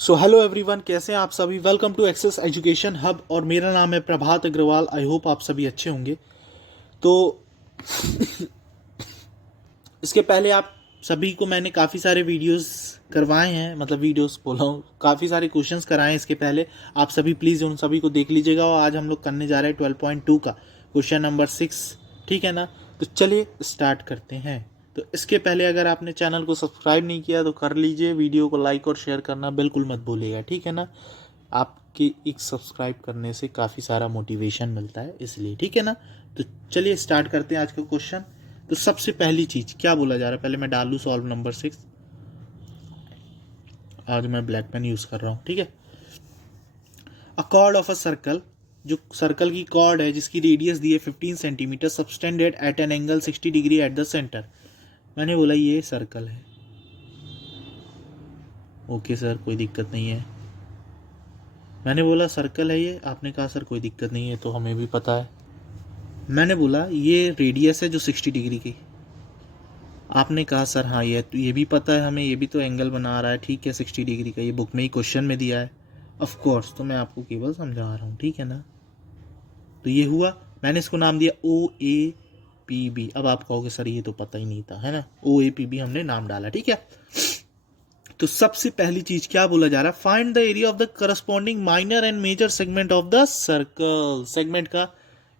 So hello everyone, कैसे हैं आप सभी। Welcome to Access Education Hub और मेरा नाम है प्रभात अग्रवाल। आई होप आप सभी अच्छे होंगे। तो इसके पहले आप सभी को मैंने काफ़ी सारे वीडियोस करवाए हैं, मतलब वीडियोस बोला हूँ, काफ़ी सारे क्वेश्चंस कराए हैं इसके पहले। आप सभी प्लीज़ उन सभी को देख लीजिएगा। और आज हम लोग करने जा रहे हैं 12.2 का क्वेश्चन नंबर 6, ठीक है ना। तो चलिए स्टार्ट करते हैं। तो इसके पहले अगर आपने चैनल को सब्सक्राइब नहीं किया तो कर लीजिए, वीडियो को लाइक और शेयर करना बिल्कुल मत भूलिएगा, ठीक है ना। आपके एक सब्सक्राइब करने से काफ़ी सारा मोटिवेशन मिलता है, इसलिए ठीक है ना। तो चलिए स्टार्ट करते हैं आज का क्वेश्चन। तो सबसे पहली चीज़ क्या बोला जा रहा है, पहले मैं डाल लूँ सॉल्व नंबर 6। आज मैं ब्लैक पेन यूज़ कर रहा हूँ, ठीक है। अ कॉर्ड ऑफ अ सर्कल, जो सर्कल की कॉर्ड है जिसकी रेडियस दी है 15 centimetre, subtended at an angle 60 degree at the centre. मैंने बोला ये सर्कल है। ओके सर, कोई दिक्कत नहीं है। मैंने बोला सर्कल है ये, आपने कहा सर कोई दिक्कत नहीं है, तो हमें भी पता है। मैंने बोला ये रेडियस है जो 60 डिग्री की। आपने कहा सर हाँ ये भी पता है हमें, ये भी तो एंगल बना रहा है, ठीक है 60 डिग्री का, ये बुक में ही क्वेश्चन में दिया है। ऑफ कोर्स, तो मैं आपको केवल समझा रहा हूँ, ठीक है ना। तो ये हुआ, मैंने इसको नाम दिया OAPB। अब आप कहोगे सर ये तो पता ही नहीं था, है ना। OAPB हमने नाम डाला, ठीक है। तो सबसे पहली चीज क्या बोला जा रहा है, find the area of the corresponding minor and major segment of the circle. Segment का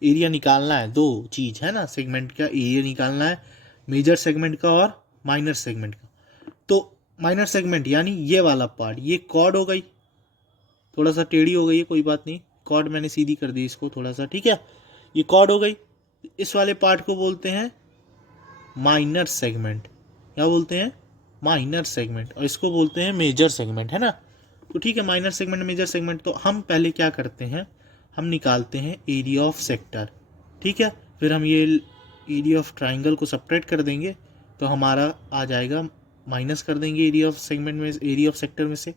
एरिया निकालना है, दो चीज है ना, सेगमेंट का एरिया निकालना है, मेजर सेगमेंट का और माइनर सेगमेंट का। तो माइनर सेगमेंट यानी ये वाला पार्ट, ये कॉर्ड हो गई, थोड़ा सा टेढ़ी हो गई है, कोई बात नहीं, कॉर्ड मैंने सीधी कर दी इसको थोड़ा सा, ठीक है। ये कॉर्ड हो गई, इस वाले पार्ट को बोलते हैं माइनर सेगमेंट। क्या बोलते हैं, माइनर सेगमेंट। और इसको बोलते हैं मेजर सेगमेंट, है ना। तो ठीक है, माइनर सेगमेंट मेजर सेगमेंट। तो हम पहले क्या करते हैं, हम निकालते हैं एरिया ऑफ सेक्टर, ठीक है। फिर हम ये एरिया ऑफ ट्राइंगल को सेपरेट कर देंगे, तो हमारा आ जाएगा, माइनस कर देंगे एरिया ऑफ सेगमेंट में, एरिया ऑफ सेक्टर में से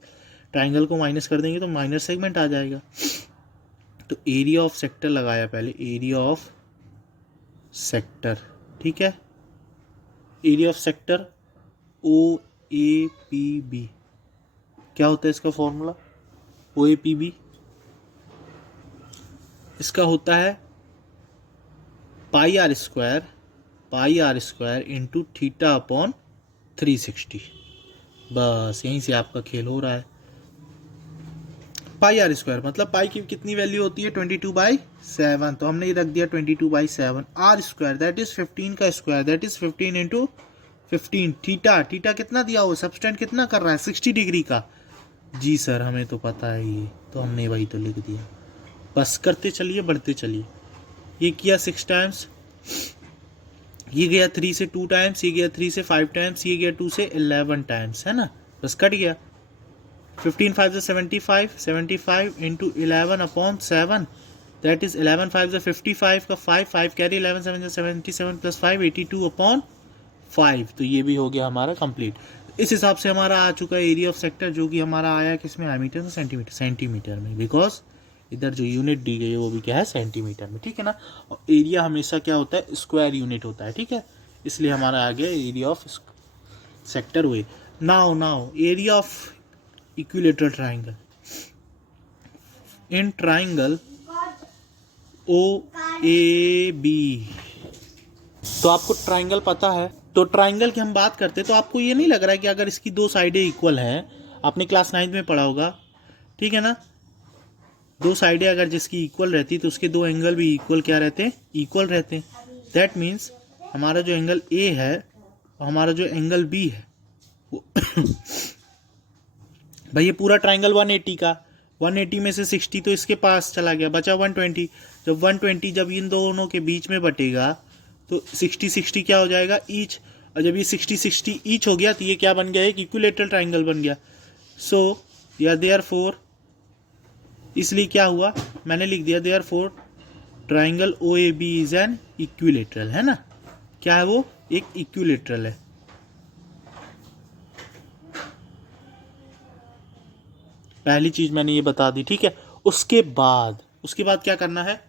ट्राइंगल को माइनस कर देंगे तो माइनर सेगमेंट आ जाएगा। तो एरिया ऑफ सेक्टर लगाया पहले, एरिया ऑफ सेक्टर, ठीक है। Area of sector OAPB। क्या होता है इसका फॉर्मूला, OAPB इसका होता है pi r square into theta upon 360। बस यहीं से आपका खेल हो रहा है। पाई आर स्क्वायर मतलब पाई की कितनी वैल्यू होती है, 22/7। तो हमने ये रख दिया 22/7। आर स्क्वायर दैट इज 15 का square, that is 15 into 15। Theta कितना दिया हो, सबस्टेंट कितना कर रहा है, 60 डिग्री का। जी सर हमें तो पता है ये, तो हमने वही तो लिख दिया। बस करते चलिए, बढ़ते चलिए। ये किया 6 टाइम्स, ये गया 3 से 2 टाइम्स, ये गया 3 से 5 टाइम्स, ये गया 2 से 11 टाइम्स, है ना। बस कट गया। 15 5 से 75, 75 इंटू 11 अपॉन 7, दैट इज 11 5 से 55 का 5 कैरी, 11 7 से 77 प्लस 5 82 अपॉन 5। तो ये भी हो गया हमारा कंप्लीट। इस हिसाब से हमारा आ चुका है एरिया ऑफ सेक्टर, जो कि हमारा आया किसमें, मीटर से सेंटीमीटर, सेंटीमीटर में, बिकॉज इधर जो यूनिट दी गई है वो भी क्या है, सेंटीमीटर में, ठीक है ना। और एरिया हमेशा क्या होता है, स्क्वायर यूनिट होता है, ठीक है। इसलिए हमारा आ गया एरिया ऑफ सेक्टर हुए। Now area of equilateral triangle. In triangle OAB, तो आपको ट्राइंगल पता है, तो ट्राइंगल की हम बात करते हैं। तो आपको ये नहीं लग रहा है कि अगर इसकी दो साइडें इक्वल हैं, आपने क्लास 9 में पढ़ा होगा, ठीक है ना। दो साइडें अगर जिसकी इक्वल रहती तो उसके दो एंगल भी इक्वल क्या रहते हैं, इक्वल रहते हैं। दैट मीन्स हमारा जो एंगल A है और हमारा जो एंगल B है वो भाई ये पूरा ट्राइंगल 180 का, 180 में से 60 तो इसके पास चला गया, बचा 120। जब 120 जब इन दोनों के बीच में बटेगा तो 60 60 क्या हो जाएगा, ईच। और जब ये 60 60 ईच हो गया तो ये क्या बन गया, एक इक्विलेटरल ट्राइंगल बन गया। सो या देयरफॉर, इसलिए क्या हुआ, मैंने लिख दिया therefore triangle OAB is an equilateral, है ना। क्या है वो, एक इक्विलेटरल है। पहली चीज मैंने ये बता दी, ठीक है। उसके बाद क्या करना है,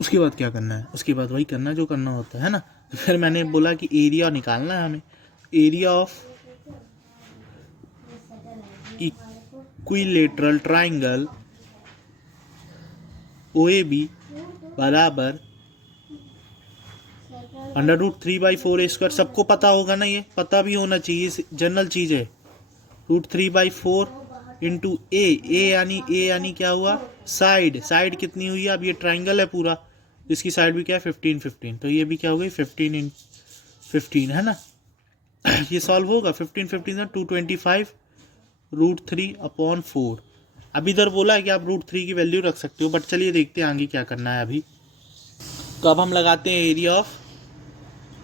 उसके बाद क्या करना है, उसके बाद वही करना जो करना होता है ना। तो फिर मैंने बोला कि एरिया निकालना है हमें, area of equilateral triangle OAB बराबर √3/4 A²। सबको पता होगा ना, ये पता भी होना चाहिए, जनरल चीज है। √3/4 इंटू ए यानी क्या हुआ, साइड कितनी हुई है, अब ये ट्राइंगल है पूरा, इसकी साइड भी क्या है 15 तो ये भी क्या हो गई 15 है ना। ये सॉल्व होगा 15 225 √3/4। अब इधर बोला है कि आप √3 की वैल्यू रख सकते हो, बट चलिए देखते हैं आगे क्या करना है अभी। तो अब हम लगाते हैं एरिया ऑफ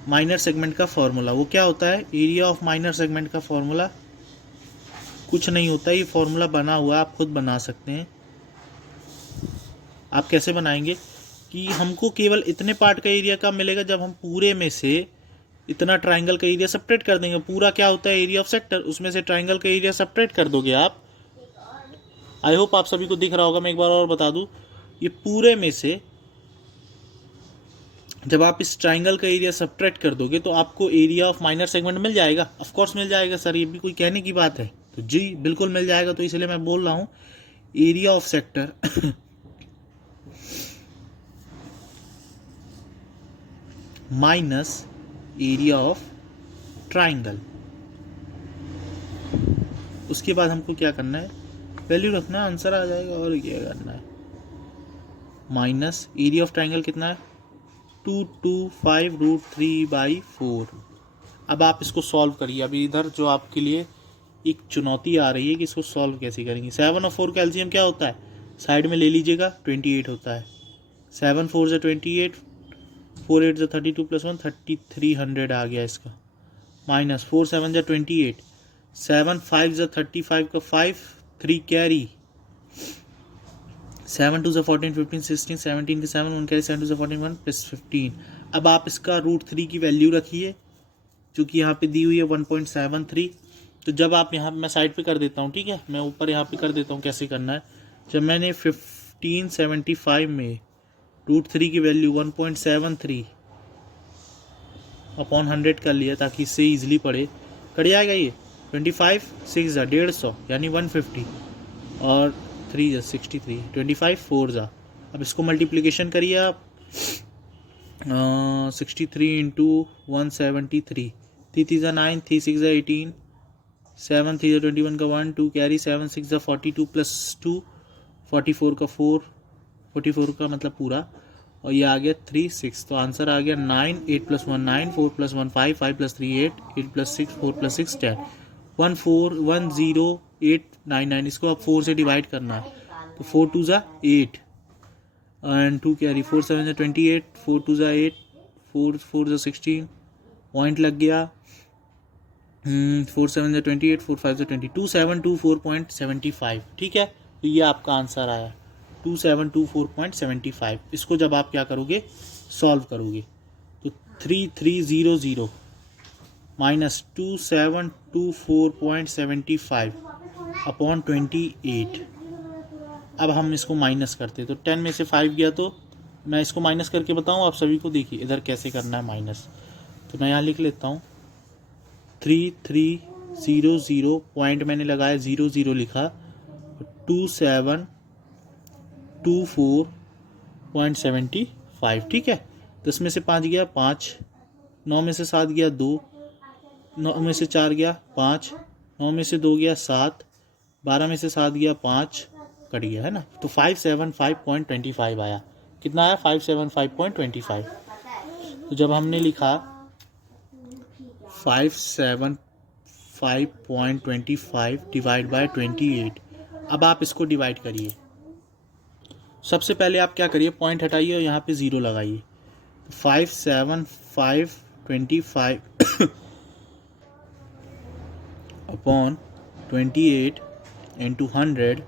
माइनर सेगमेंट का फॉर्मूला। वो क्या होता है, एरिया ऑफ माइनर सेगमेंट का फॉर्मूला कुछ नहीं होता, ये फॉर्मूला बना हुआ है, आप खुद बना सकते हैं। आप कैसे बनाएंगे कि हमको केवल इतने पार्ट का एरिया कब मिलेगा, जब हम पूरे में से इतना ट्राइंगल का एरिया सेपरेट कर देंगे। पूरा क्या होता है, एरिया ऑफ सेक्टर, उसमें से ट्राइंगल का एरिया सेपरेट कर दोगे आप। आई होप आप सभी को दिख रहा होगा। मैं एक बार और बता दूं, ये पूरे में से जब आप इस ट्राइंगल का एरिया सब्ट्रैक्ट कर दोगे तो आपको एरिया ऑफ माइनर सेगमेंट मिल जाएगा। ऑफ कोर्स मिल जाएगा सर, ये भी कोई कहने की बात है, तो जी बिल्कुल मिल जाएगा। तो इसलिए मैं बोल रहा हूं area of sector minus area of triangle. उसके बाद हमको क्या करना है, वैल्यू रखना, आंसर आ जाएगा। और क्या करना है, माइनस एरिया ऑफ ट्राइंगल कितना है 225 √3/4। अब आप इसको सॉल्व करिए। अभी इधर जो आपके लिए एक चुनौती आ रही है कि इसको सॉल्व कैसे करेंगे। 7 और 4 का एलसीएम क्या होता है, साइड में ले लीजिएगा, 28 होता है। 7 4 से 28, 4 8 से 32 + 1 3300 आ गया इसका। माइनस 4 7 से 28, 7 5 से 35 का 5, 3 कैरी, 7 2 से 14 15 16 17 के 7 1 कैरी, 7 2 से 14 1 + 15। अब आप इसका √3 की वैल्यू रखिए, जो कि यहाँ पे दी हुई है 1.73। तो जब आप यहाँ मैं साइड पे कर देता हूँ, ठीक है, मैं ऊपर यहाँ पे कर देता हूँ कैसे करना है। जब मैंने 1575 में √3 की वैल्यू 1.73 अपॉन 100 कर लिया, ताकि इससे ईजिली पड़े, कट जाएगा ये 25 6 150 यानी 150 और 3 63, 25 4 जा। अब इसको मल्टीप्लिकेशन करिए आप, 63 इंटू 173, 3 3 9, 3 6 18, 7 3 21 का 1 2 कैरी, 7 6 42 + 2 44 का 4, 44 का मतलब पूरा, और ये आ गया 3 6। तो आंसर आ गया 9 8 + 1 9 4 + 1 5 5 + 3 8 8 + 6 4 + 6 10 1 4 1 0 8 9 9। इसको अब 4 से डिवाइड करना है, तो 4 2 ज़ा 8 एंड 2 कैरी, 4 7 ज़ा 28, 4 2 ज़ा 8, 4 4 ज़ा 16, पॉइंट लग गया। 4 7 ज़ा 28, 4 5 ज़ा 20, 2724.75। ठीक है, तो ये आपका आंसर आया 2724.75। इसको जब आप क्या करोगे, सॉल्व करोगे, तो 3300 माइनस 2724.75 अपॉन 28। अब हम इसको माइनस करते, तो 10 में से 5 गया, तो मैं इसको माइनस करके बताऊं आप सभी को। देखिए इधर कैसे करना है माइनस, तो मैं यहाँ लिख लेता हूँ 3300 पॉइंट मैंने लगाया 00 लिखा, 2724.75। ठीक है, 10 में से 5 गया 5, 9 में से 7 गया 2, 9 में से 4 गया 5, 9 में से 2 गया 7, 12 में से 7 गया 5, कट गया है ना। तो 575.25 आया। कितना आया, 575.25। तो जब हमने लिखा 575.25 डिवाइड बाय 28, अब आप इसको डिवाइड करिए। सबसे पहले आप क्या करिए, पॉइंट हटाइए और यहाँ पे 0 लगाइए। 575.25 अपॉन 28 इंटू 100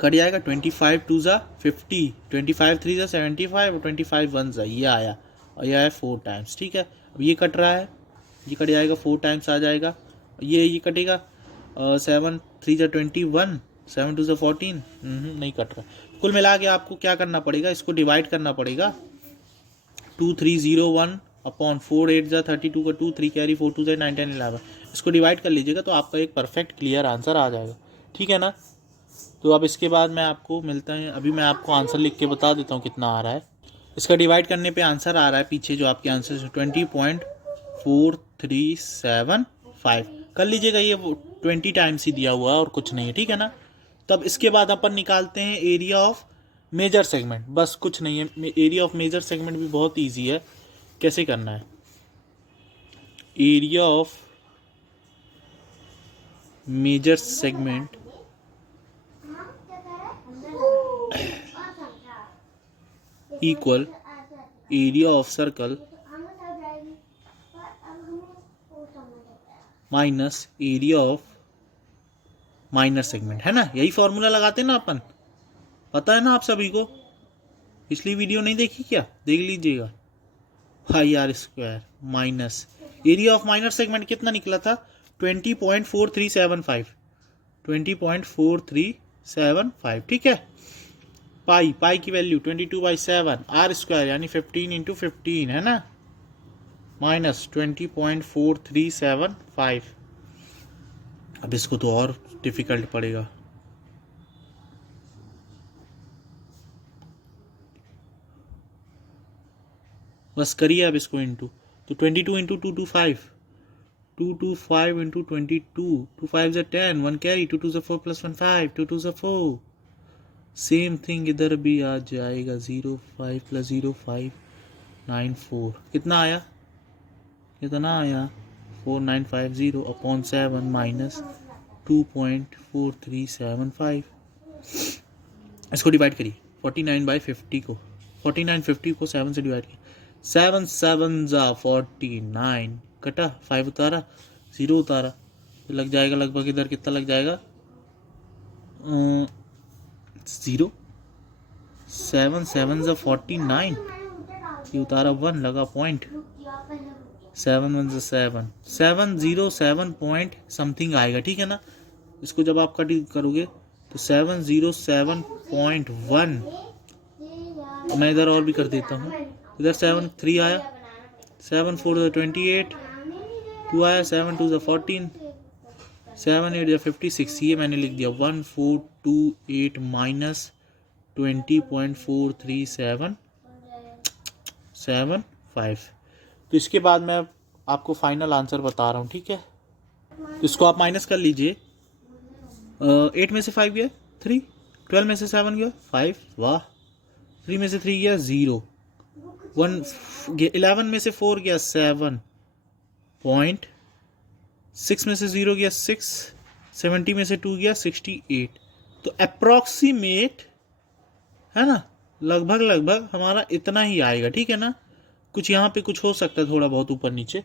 कट जाएगा। 25 2 ज़ा 50, 25 3 ज़ा 75 और 25 1 ज़ा, ये आया, और ये आया 4 टाइम्स। ठीक है, अब ये कट रहा है, ये कट जाएगा, 4 टाइम्स आ जाएगा, ये कटेगा, 7 3 ज़ा 21, 7 2 ज़ा 14, नहीं कट रहा। कुल मिला के आपको क्या करना पड़ेगा, इसको डिवाइड करना पड़ेगा 2301 अपॉन 4 8 जा 32 का 2, 3 कैरी 4 2 जा 9 10 11, इसको डिवाइड कर लीजिएगा तो आपका एक परफेक्ट क्लियर आंसर आ जाएगा, ठीक है ना। तो अब इसके बाद मैं आपको मिलता है, अभी मैं आपको आंसर लिख के बता देता हूँ कितना आ रहा है। इसका डिवाइड करने पे आंसर आ रहा है पीछे जो आपके आंसर 20.4375 कर लीजिएगा, ये 20 टाइम्स ही दिया हुआ है और कुछ नहीं है, ठीक है ना। तब इसके बाद अपन निकालते हैं एरिया ऑफ मेजर सेगमेंट, बस कुछ नहीं है। एरिया ऑफ मेजर सेगमेंट भी बहुत ईजी है, कैसे करना है। Area of major segment equal area of circle minus area of minor segment, है ना। यही फॉर्मूला लगाते हैं ना अपन, पता है ना आप सभी को। पिछली वीडियो नहीं देखी क्या, देख लीजिएगा। Pi r square minus area of minor segment कितना निकला था 20.4375, 20.4375, ठीक है। पाई की वैल्यू 22/7, आर स्क्वायर यानी 15 इंटू 15, है ना, माइनस 20.4375। अब इसको तो और डिफिकल्ट पड़ेगा। बस करिए अब इसको इंटू, तो 22 into 225, 225 into 22, 2 5 10, 1 carry, 2 2 4 plus 1 5, 2 2 4। Same thing इधर भी आ जाएगा, 0 5 प्लस 0 5 9 4, कितना आया 4950 अपॉन 7 माइनस 2.4375। इसको डिवाइड करिए 49/50 को, 4950 को 7 से डिवाइड किया, 7 7 जा 49, कटा 5 उतारा 0 उतारा, तो लग जाएगा लगभग इधर कितना लग जाएगा 0, 7 7 जा 49, ये उतारा 1 लगा पॉइंट, 7 1 जा 7, 707 पॉइंट समथिंग आएगा, ठीक है ना। इसको जब आप कट करोगे तो 707.1, मैं इधर और भी कर देता हूँ, इधर 7 3 आया, 7 4 जा 28, 2 आया, 7 2 जा 14, 7 8 जा 56, ये मैंने लिख दिया 1428 माइनस 20.4375। तो इसके बाद मैं आपको फाइनल आंसर बता रहा हूँ, ठीक है। तो इसको आप माइनस कर लीजिए, 8 में से 5 गया 3, 12 में से 7 गया 5, वाह, 3 में से 3 गया 0, 11 में से 4 गया 7 पॉइंट, 6 में से 0 गया 6, 70 में से 2 गया 68। तो अप्रॉक्सीमेट, है ना, लगभग हमारा इतना ही आएगा, ठीक है ना। कुछ यहाँ पे कुछ हो सकता है थोड़ा बहुत ऊपर नीचे,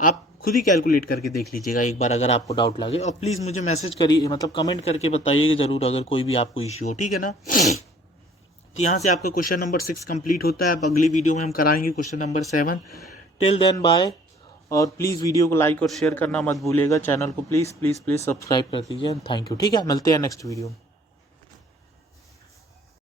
आप खुद ही कैलकुलेट करके देख लीजिएगा एक बार अगर आपको डाउट लगे, और प्लीज़ मुझे मैसेज करिए, मतलब कमेंट करके बताइएगा ज़रूर अगर कोई भी आपको इश्यू हो, ठीक है ना। तो यहाँ से आपका क्वेश्चन नंबर 6 कंप्लीट होता है। अब अगली वीडियो में हम कराएंगे question number 7। Till then bye, और प्लीज़ वीडियो को लाइक और शेयर करना मत भूलिएगा, चैनल को प्लीज़ सब्सक्राइब कर दीजिए, एंड थैंक यू, ठीक है। मिलते हैं नेक्स्ट वीडियो में।